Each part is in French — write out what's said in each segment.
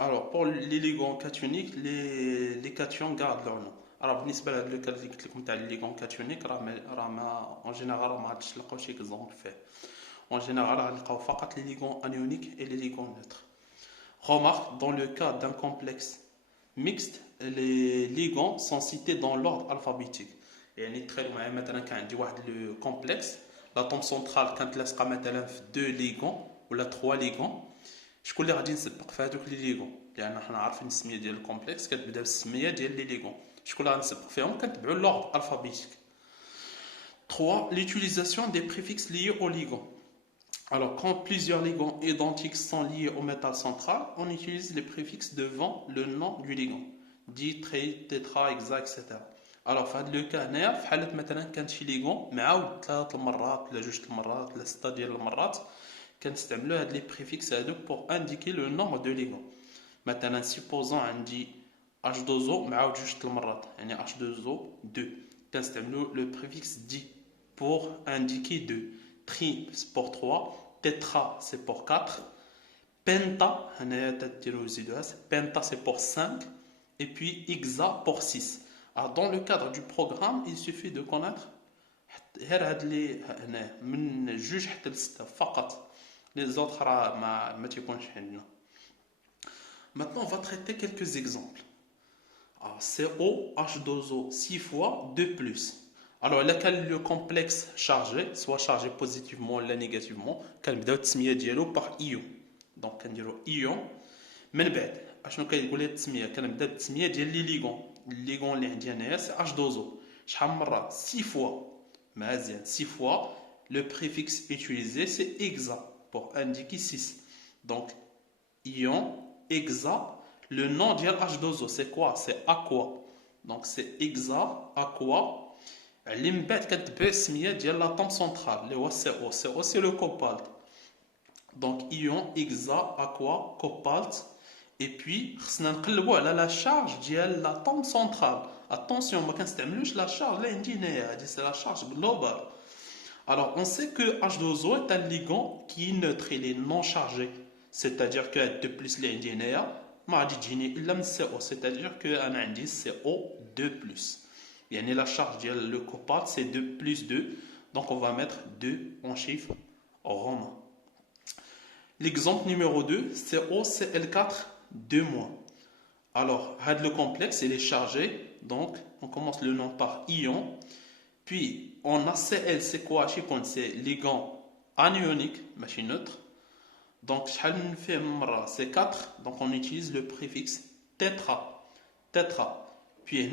Alors, pour les ligands cationiques, les cations gardent leur nom. Alors, بالنسبة لهاد لو كال اللي قلت لكم تاع لي ligands cationiques راه ما اون جينيرال ما عادش تلقاو شي اكزومبل فيه. En général, غنلقاو فقط les ligands anioniques et les ligands neutres. Remarque, dans le cas d'un complexe mixte, les ligands sont cités dans l'ordre alphabétique. يعني تخيلوا معايا مثلا كان عندي واحد لو كومبلكس لاتوم سنترال كانت لاصقه مثلا في دو ليغون ولا تخوا ليغون. شكون اللي غادي نسبق في هذوك لي ليغون؟ لان حنا عارفين السميه ديال الكومبلكس كتبدا بالسميه ديال لي ليغون. شكون اللي غنسبق فيهم؟ كنتبعوا l'ordre alphabétique. 3. L'utilisation des préfixes liés au ligand. Alors, quand plusieurs ligands identiques sont liés au métal central, on utilise les préfixes devant le nom du ligand. Di, tri, tétra, hexa, etc. Alors, في هذا لو كان هنايا في حالة مثلا كان شي ليغون معاود 3 المرات ولا 2 المرات ولا 6 ديال المرات كنستعملوا هاد لي بريفيكس هادوك pour indiquer le nombre de ligands. مثلا supposons عندي H2O معاود 2 المرات يعني H2O 2 كنستعملوا le préfixe di pour indiquer 2. Tri c'est pour 3, tétra c'est pour 4, penta penta c'est pour 5 et puis hexa pour 6. Alors dans le cadre du programme, il suffit de connaître من جوج حتى لستة فقط. Les autres ما تيكونش عندنا. Maintenant, on va traiter quelques exemples. Alors, CO, H2O, 6 fois 2 plus. Alors, là, quel le complexe chargé, soit chargé positivement ou négativement, كنبداو التسميه ديالو par ion. Donc, كنديرو ion. من بعد اشنو كيقول لي التسميه؟ كنبدا بالتسميه ديال لي ليغون. الليغون اللي عندي انايا سي H2O. شحال من مره؟ 6 fois. مزيان 6 fois. Le préfixe utilisé c'est hexa pour indiquer 6. Donc, ion, hexa. Le nom de H2O, c'est quoi? C'est aqua. Donc, c'est hexa, aqua. اللي من بعد كتبع السميه ديال l'atome central اللي هو CO. CO c'est le cobalt. Donc, ion, hexa, aqua, cobalt. Et puis, خصنا نقلبوا على la charge ديال l'atome central. Attention, ما كنستعملوش la charge اللي عندي هنايا. هادي c'est la charge globale. Alors, on sait que H2O est un ligand qui est neutre, il est non chargé. C'est-à-dire que 2 plus اللي عندي هنايا ما غادي تجيني الا من CO. C'est-à-dire que انا عندي CO2+. يعني la charge ديال le cobalt c'est 2 plus 2. Donc on va mettre 2 en chiffre romain. L'exemple numéro 2, COCl4 2-. Alors, le complexe il est chargé. Donc on commence le nom par ion. Puis on a Cl, c'est quoi? C'est ligand anionique, machine neutre. Donc, c'est 4. Donc, on utilise le préfixe tétra. Tétra. Puis,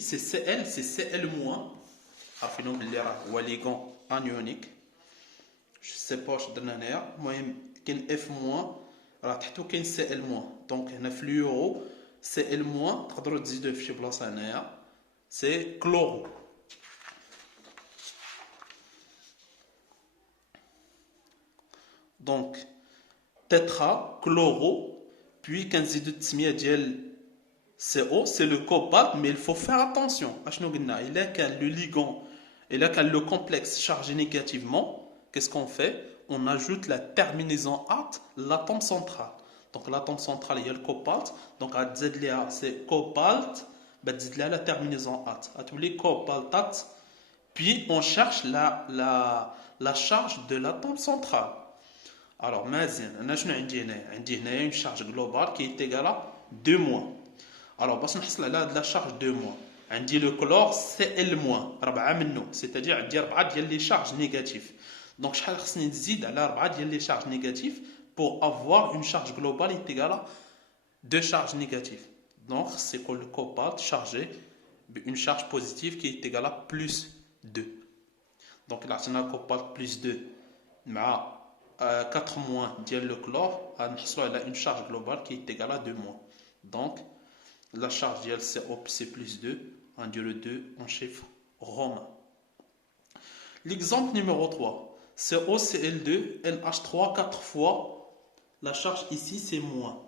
c'est Cl, c'est Cl-. Affinons le ligand anionique. Je sais pas, je donne un air. Moi, il y a F-. Alors, il y a Cl-. Donc, il y a fluoro. Cl-. C'est chloro. Donc, tétra, chloro, puis quand on dit CO, c'est le cobalt, mais il faut faire attention. Il a qu'un le ligand, il a qu'un le complexe chargé négativement. Qu'est-ce qu'on fait? On ajoute la terminaison at, l'atome central. Donc l'atome central, il y a le cobalt. Donc à ZLA, c'est cobalt. La terminaison at. À tous les cobaltat. Puis on cherche la charge de l'atome central. Alors, maintenant, je vais une charge globale qui est égale à 2-. Alors, باش نحصل على la charge 2-. عندي le chlore Cl-. 4 منه, c'est-à-dire عندي 4 ديال les charges négatives. Donc, شحال خصني نزيد على 4 ديال les charges négatives pour avoir une charge globale qui est égale à 2 charges négatives. Donc, c'est que le cobalt chargé une charge positive qui est égale à plus 2. Donc, là, on a cobalt plus 2 مع 4- ديال le chlore, on a une charge globale qui est égale à 2-. Donc, la charge ديال CO c'est plus 2, on dit le 2 en chiffre romain. L'exemple numéro 3, COCl2, NH3 4 fois, la charge ici c'est moins.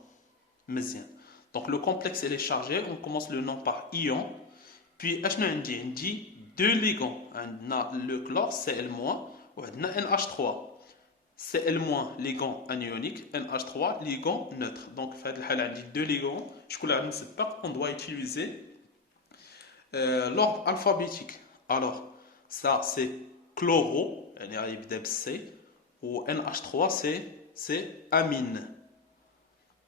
Donc, le complexe il est chargé, on commence le nom par ion, puis on dit 2 ligands, on a le chlore Cl- et on a NH3. Cl- ligand anionique, NH3 ligand neutre. Donc, il y a deux ligands. On doit utiliser l'ordre alphabétique. Alors, ça c'est chloro, C, ou NH3 c'est amine.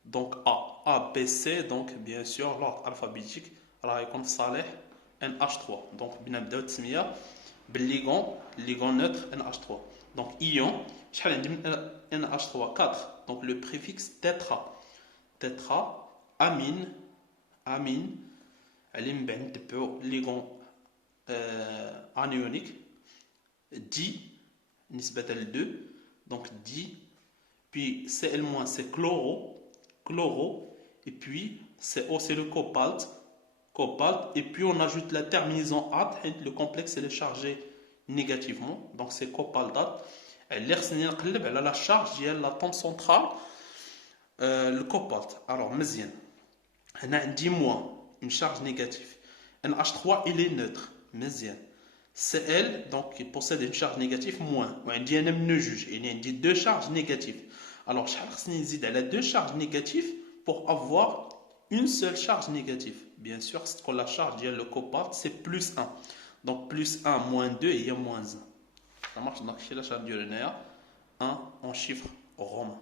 Donc A, B, C, donc bien sûr l'ordre alphabétique. Alors, il y a NH3. Donc, بنبداو التسميه بالليغون neutre NH3. Donc ion, NH3 4. Donc le préfixe tétra. Tétra, amine, amine, ligon anionique, di, nisbatel 2, donc di, puis Cl- c'est chloro, chloro, et puis CO c'est le cobalt, cobalt, et puis on ajoute la terminaison at, et le complexe est chargé négativement, donc c'est cobaltate. L'air c'est la charge ديال l'atome centrale le cobalt. Alors مزيان هنا عندي moins une charge négative. NH3 il est neutre مزيان. Cl donc il possède une charge négative moins. وعندي انا من juge il y a deux charges négatives. Alors شحال خصني نزيد على deux charges négatives pour avoir une seule charge négative. Bien sûr, c'est la charge ديال le cobalt c'est plus 1. Donc plus 1 moins 2 et il y a moins 1. Ça marche. Donc chez la charge du 1 en chiffre romain.